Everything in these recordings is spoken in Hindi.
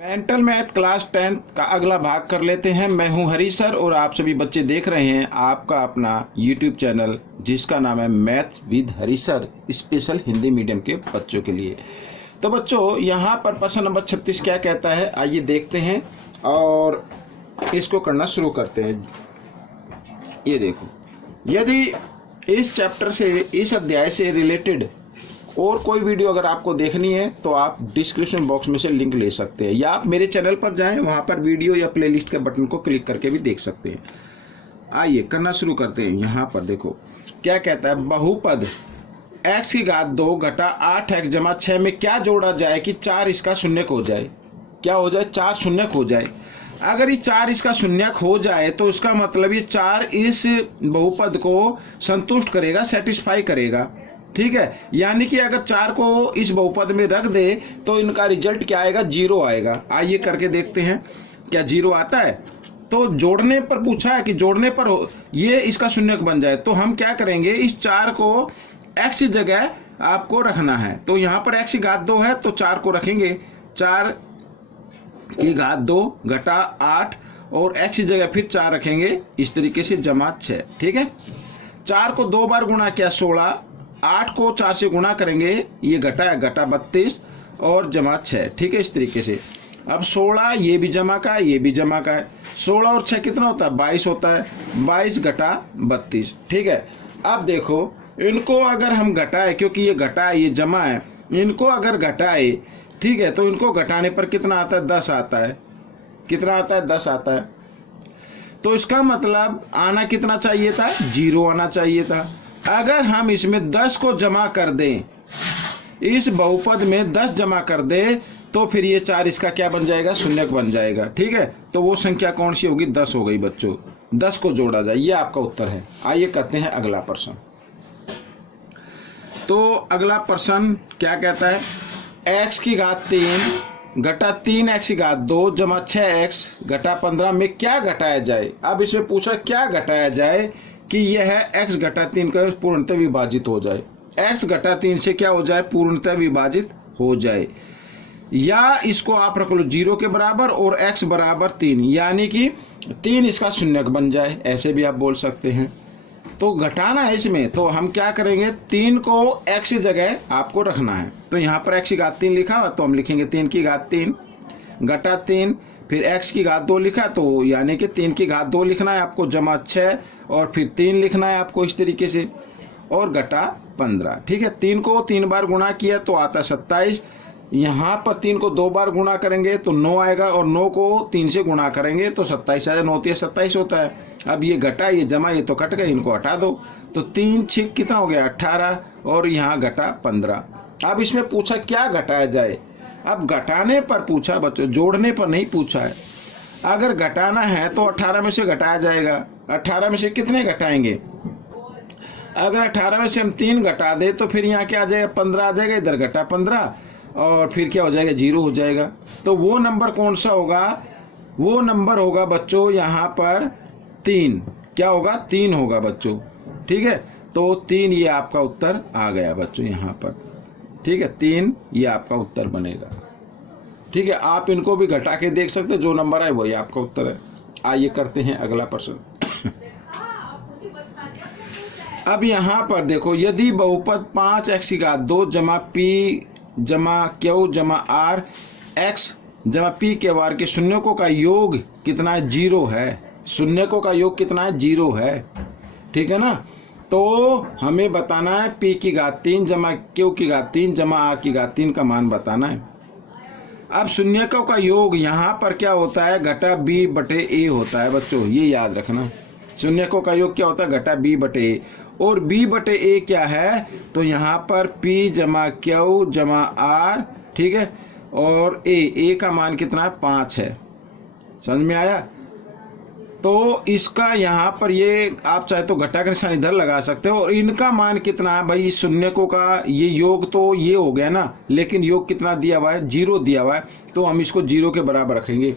मेंटल मैथ क्लास 10 का अगला भाग कर लेते हैं। मैं हूं हरी सर और आप सभी बच्चे देख रहे हैं आपका अपना यूट्यूब चैनल जिसका नाम है math with Hari sir, special Hindi medium के बच्चों के लिए। तो बच्चों यहां पर प्रश्न नंबर 36 क्या कहता है, आइए देखते हैं और इसको करना शुरू करते हैं। ये देखो, यदि इस चैप्टर से, इस अध्याय से रिलेटेड और कोई वीडियो अगर आपको देखनी है तो आप डिस्क्रिप्शन बॉक्स में से लिंक ले सकते हैं, या आप मेरे चैनल पर जाएं, वहां पर वीडियो या प्लेलिस्ट के बटन को क्लिक करके भी देख सकते हैं। आइए करना शुरू करते हैं। यहाँ पर देखो क्या कहता है, बहुपद x की घात 2 घटा 8x जमा 6 में क्या जोड़ा जाए कि 4 इसका शून्यक हो जाए। क्या हो जाए? 4 शून्यक हो जाए। अगर ये 4 इसका शून्यक हो जाए तो इसका मतलब ये 4 इस बहुपद को संतुष्ट करेगा, सेटिस्फाई करेगा। ठीक है, यानी कि अगर 4 को इस बहुपद में रख दे तो इनका रिजल्ट क्या आएगा? 0 आएगा। आइए करके देखते हैं क्या 0 आता है। तो जोड़ने पर पूछा है कि जोड़ने पर ये इसका शून्यक बन जाए, तो हम क्या करेंगे, इस 4 को x की जगह आपको रखना है। तो यहाँ पर x की घात 2 है तो 4 को रखेंगे, 4 की घात 2 घटा 8 और x की जगह फिर 4 रखेंगे, इस तरीके से जमा 6। ठीक है, 4 को 2 बार गुणा किया 16, 8 को 4 से गुणा करेंगे, ये घटा है, घटा 32 और जमा 6। ठीक है, इस तरीके से। अब 16 ये भी जमा का है, ये भी जमा का है। 16 और 6 कितना होता है? 22 होता है। 22 घटा 32। ठीक है, अब देखो इनको अगर हम घटाए, क्योंकि ये घटा है ये जमा है, इनको अगर घटाए, ठीक है, तो इनको घटाने पर कितना आता है? 10 आता है। कितना आता है? 10 आता है। तो इसका मतलब आना कितना चाहिए था? 0 आना चाहिए था। अगर हम इसमें 10 को जमा कर दें, इस बहुपद में 10 जमा कर दे, तो फिर ये 4 इसका क्या बन जाएगा? शून्यक बन जाएगा। ठीक है, तो वो संख्या कौन सी होगी? 10 हो गई बच्चों। 10 को जोड़ा जाए, ये आपका उत्तर है। आइए करते हैं अगला प्रश्न। तो अगला प्रश्न क्या कहता है, x की घात 3 घटा 3x की घात 2 जमा 6x घटा 15 में क्या घटाया जाए। अब इसमें पूछा क्या घटाया जाए कि यह है x घटा 3 का पूर्णतः विभाजित हो जाए। x घटा 3 से क्या हो जाए? पूर्णतः विभाजित हो जाए, या इसको आप रख लो 0 के बराबर और x बराबर 3, यानी कि 3 इसका शून्यक बन जाए, ऐसे भी आप बोल सकते हैं। तो घटाना है इसमें, तो हम क्या करेंगे, 3 को x की जगह आपको रखना है। तो यहाँ पर x की घात 3 लिखा हुआ, तो हम लिखेंगे 3 की घात 3 घटा 3, फिर x की घात 2 लिखा, तो यानी कि 3 की घात 2 लिखना है आपको, जमा 6 और फिर 3 लिखना है आपको इस तरीके से, और घटा 15। ठीक है, 3 को 3 बार गुणा किया तो आता 27। यहाँ पर 3 को 2 बार गुणा करेंगे तो 9 आएगा, और 9 को 3 से गुणा करेंगे तो 27 आएगा। 9 3 27 होता है। अब ये घटा, ये जमा, ये तो कट गए, इनको हटा दो, तो 3 6 कितना हो गया? 18, और यहाँ घटा 15। अब इसमें पूछा क्या घटाया जाए। अब घटाने पर पूछा बच्चों, जोड़ने पर नहीं पूछा है। अगर घटाना है तो 18 में से घटाया जाएगा। 18 में से कितने घटाएंगे? अगर 18 में से हम 3 घटा दे तो फिर यहाँ क्या आ जाएगा? 15 आ जाएगा, इधर घटा 15 और फिर क्या हो जाएगा? 0 हो जाएगा। तो वो नंबर कौन सा होगा? वो नंबर होगा बच्चों यहाँ पर 3। क्या होगा? 3 होगा बच्चों। ठीक है, तो 3 ये आपका उत्तर आ गया बच्चों यहाँ पर। ठीक है, 3 ये आपका उत्तर बनेगा। ठीक है, आप इनको भी घटा के देख सकते, जो नंबर आए वही आपका उत्तर है। आइए करते हैं अगला प्रश्न। अब यहाँ पर देखो, यदि बहुपद 5x की घात 2 जमा p जमा q जमा r x जमा p के वार के शून्यकों का योग कितना है? 0 है। शून्यकों का योग कितना है? 0 है। ठीक है ना, तो हमें बताना है p की घात 3 जमा q की घात 3 जमा r की घात 3 का मान बताना है। अब शून्यकों का योग यहाँ पर क्या होता है? घटा b बटे a होता है बच्चों, ये याद रखना। शून्यकों का योग क्या होता है? घटा b बटे a, और b बटे a क्या है? तो यहाँ पर p जमा q जमा r, ठीक है, और a का मान कितना है? 5 है। समझ में आया? तो इसका यहाँ पर ये आप चाहे तो घटा का निशान इधर लगा सकते हो, और इनका मान कितना है भाई? शून्यकों का ये योग तो ये हो गया ना, लेकिन योग कितना दिया हुआ है? 0 दिया हुआ है, तो हम इसको 0 के बराबर रखेंगे।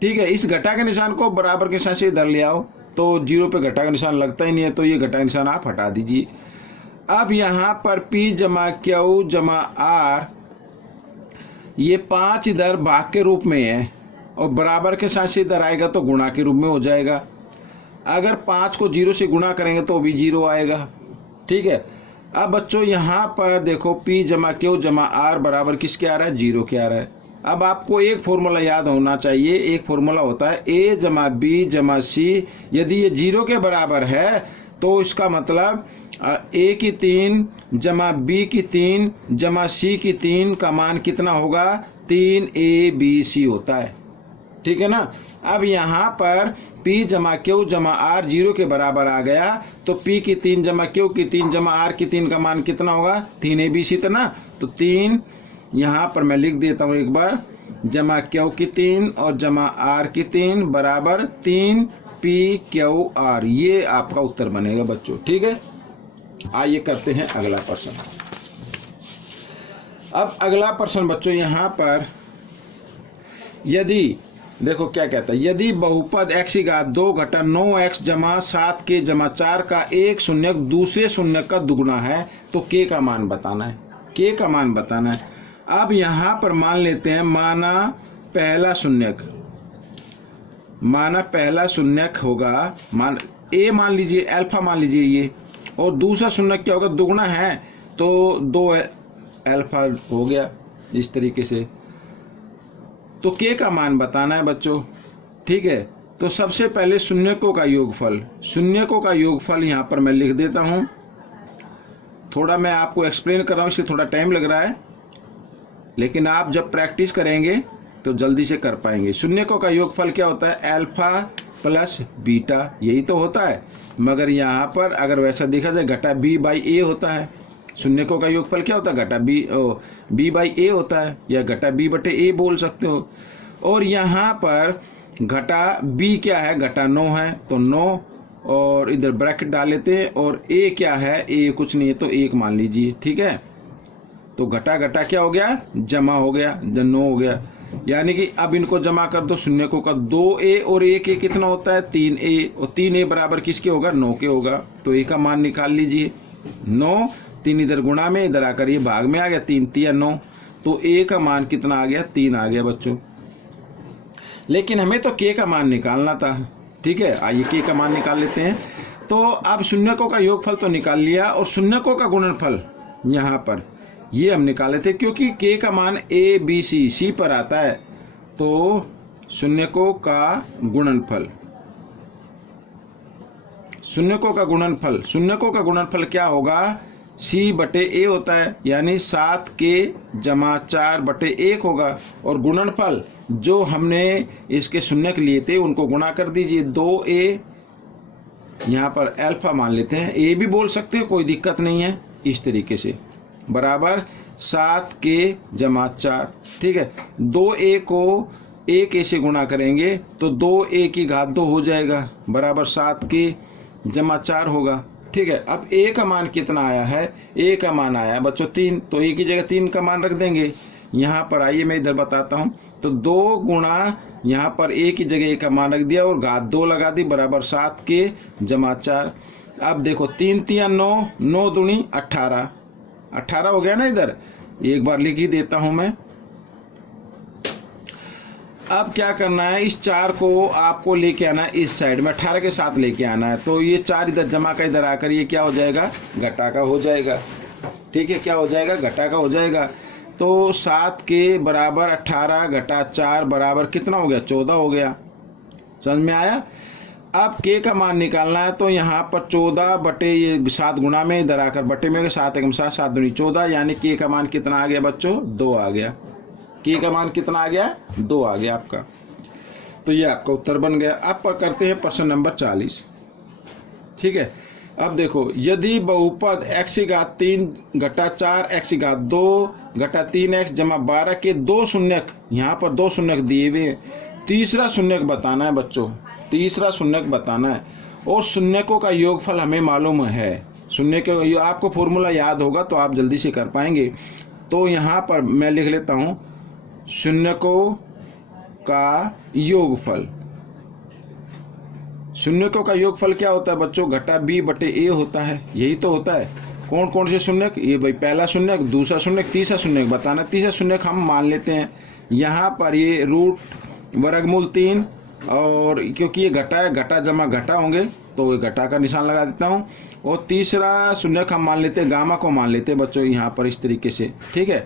ठीक है, इस घटा के निशान को बराबर के निशान से इधर ले आओ, तो 0 पे घटा का निशान लगता ही नहीं है, तो ये घटा का निशान आप हटा दीजिए। अब यहाँ पर p जमा q जमा r ये 5 इधर भाग के रूप में है और बराबर के साथ से इधर आएगा तो गुणा के रूप में हो जाएगा। अगर 5 को 0 से गुणा करेंगे तो भी 0 आएगा। ठीक है, अब बच्चों यहाँ पर देखो P जमा Q जमा R बराबर किसके आ रहा है, 0 के आ रहा है। अब आपको एक फॉर्मूला याद होना चाहिए, एक फॉर्मूला होता है A जमा B जमा C। यदि ये 0 के बराबर है तो इसका मतलब A की 3 जमा B की 3 जमा C की 3 का मान कितना होगा, 3ABC होता है। ठीक है ना। अब यहाँ पर P जमा Q जमा R 0 के बराबर आ गया तो P की 3 जमा Q की 3 जमा R की 3 का मान कितना होगा, 3ABC था ना। तो 3 यहाँ पर मैं लिख देता हूँ एक बार, जमा Q की 3 और जमा R की 3 बराबर 3PQR। ये आपका उत्तर बनेगा बच्चों। ठीक है, आइए करते हैं अगला प्रश्न। अब अगला प्रश्न बच्चों यहाँ पर यदि देखो क्या कहता है, यदि बहुपद x की घात 2 घटा 9x जमा 7k जमा 4 का एक शून्यक दूसरे शून्यक का दुगुना है तो k का मान बताना है। k का मान बताना है। अब यहाँ पर मान लेते हैं, माना पहला शून्यक होगा, मान a मान लीजिए, अल्फा मान लीजिए ये, और दूसरा शून्यक क्या होगा, दुगुना है तो 2 अल्फा हो गया इस तरीके से। तो k का मान बताना है बच्चों। ठीक है, तो सबसे पहले शून्यकों का योगफल यहाँ पर मैं लिख देता हूँ। थोड़ा मैं आपको एक्सप्लेन कर रहा हूँ, इसलिए थोड़ा टाइम लग रहा है, लेकिन आप जब प्रैक्टिस करेंगे तो जल्दी से कर पाएंगे। शून्यकों का योगफल क्या होता है, अल्फा प्लस बीटा, यही तो होता है। मगर यहाँ पर अगर वैसा देखा जाए घटा b बाई a होता है। शून्यकों का योगफल क्या होता है, घटा b बाई a होता है, या घटा b बटे a बोल सकते हो। और यहाँ पर घटा b क्या है, घटा 9 है तो 9, और इधर ब्रैकेट डाल लेते हैं, और a क्या है, a कुछ नहीं है तो 1 मान लीजिए। ठीक है, तो घटा घटा क्या हो गया, जमा हो गया, 9 हो गया। यानी कि अब इनको जमा कर दो, शून्यकों का 2a और 1a कितना होता है, 3a, और 3a बराबर किसके होगा, 9 के होगा। तो a का मान निकाल लीजिए, 9, 3 इधर गुणा में, इधर आकर ये भाग में आ गया, 3 3 9, तो a का मान कितना आ गया, 3 आ गया बच्चों। लेकिन हमें तो k का मान निकालना था। ठीक है, आइए k का मान निकाल लेते हैं। तो अब शून्यकों का योगफल तो निकाल लिया, और शून्यकों का गुणनफल यहाँ पर ये हम निकाले थे, क्योंकि k का मान a b c पर आता है। तो शून्यकों का गुणनफल क्या होगा, c बटे a होता है, यानी 7k जमा 4 बटे 1 होगा। और गुणनफल जो हमने इसके शून्यक लिए थे उनको गुणा कर दीजिए, 2a, यहाँ पर अल्फा मान लेते हैं, a भी बोल सकते हो, कोई दिक्कत नहीं है, इस तरीके से बराबर 7k जमा 4। ठीक है, 2a को 1a से गुणा करेंगे तो 2a की घात 2 हो जाएगा, बराबर 7k जमा 4 होगा। ठीक है, अब a का मान कितना आया है, a का मान आया है बच्चों 3, तो a की जगह 3 का मान रख देंगे। यहाँ पर आइए मैं इधर बताता हूँ, तो 2 गुणा यहाँ पर a की जगह a का मान रख दिया और घात 2 लगा दी, बराबर 7k जमा 4। अब देखो 3 3 9, 9 दूनी 18, 18 हो गया ना। इधर एक बार लिख ही देता हूं मैं। अब क्या करना है, इस 4 को आपको लेके आना है इस साइड में, 18 के साथ लेके आना है। तो ये 4 इधर जमा का इधर आकर ये क्या हो जाएगा, घटा का हो जाएगा। ठीक है, क्या हो जाएगा, घटा का हो जाएगा। तो 7 के बराबर 18 घटा 4 बराबर कितना हो गया, 14 हो गया। समझ में आया। अब k का मान निकालना है, तो यहाँ पर 14 बटे ये 7 गुणा में, इधर आकर बटे में 7 1 7 7 दूनी 14, यानी k का मान कितना आ गया बच्चों, 2 आ गया। k का मान कितना आ गया, 2 आ गया आपका। तो ये आपका उत्तर बन गया। अब करते हैं प्रश्न नंबर 40। ठीक है, अब देखो, यदि बहुपद x की घात 3 घटा 4 x की घात 2 घटा 3x जमा 12 के 2 शून्यक, यहाँ पर 2 शून्यक दिए हुए, तीसरा शून्यक बताना है बच्चों, तीसरा शून्यक बताना है। और शून्यकों का योगफल हमें मालूम है, शून्य के आपको फॉर्मूला याद होगा तो आप जल्दी से कर पाएंगे। तो यहाँ पर मैं लिख लेता हूँ, शून्यकों का योगफल। शून्यकों का योगफल क्या होता है बच्चों, घटा b बटे a होता है, यही तो होता है। कौन कौन से शून्यक, ये भाई पहला शून्यक, दूसरा शून्यक, तीसरा शून्यक बताना। तीसरा शून्यक हम मान लेते हैं यहाँ पर ये रूट वर्गमूल 3, और क्योंकि ये घटा है, घटा जमा घटा होंगे तो ये घटा का निशान लगा देता हूँ। और तीसरा शून्यक हम मान लेते हैं, गामा को मान लेते हैं बच्चों यहाँ पर इस तरीके से, ठीक है।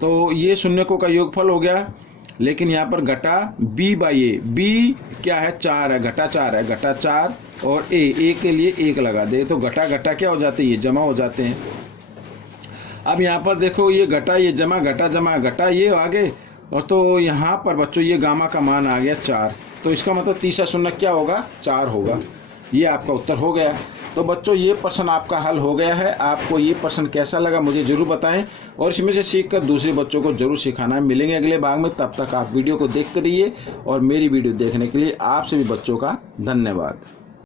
तो ये शून्यकों का योगफल हो गया, लेकिन यहाँ पर घटा b बाई ए, b क्या है 4 है, घटा 4 है, घटा 4 और a के लिए 1 लगा दे तो घटा घटा क्या हो जाते हैं, ये जमा हो जाते हैं। अब यहाँ पर देखो ये घटा ये जमा घटा जमा घटा ये आगे, और तो यहाँ पर बच्चों ये गामा का मान आ गया 4, तो इसका मतलब तीसरा शून्यक क्या होगा, 4 होगा। ये आपका उत्तर हो गया। तो बच्चों ये प्रश्न आपका हल हो गया है। आपको ये प्रश्न कैसा लगा मुझे ज़रूर बताएं, और इसमें से सीखकर दूसरे बच्चों को ज़रूर सिखाना है। मिलेंगे अगले भाग में, तब तक आप वीडियो को देखते रहिए, और मेरी वीडियो देखने के लिए आप सभी बच्चों का धन्यवाद।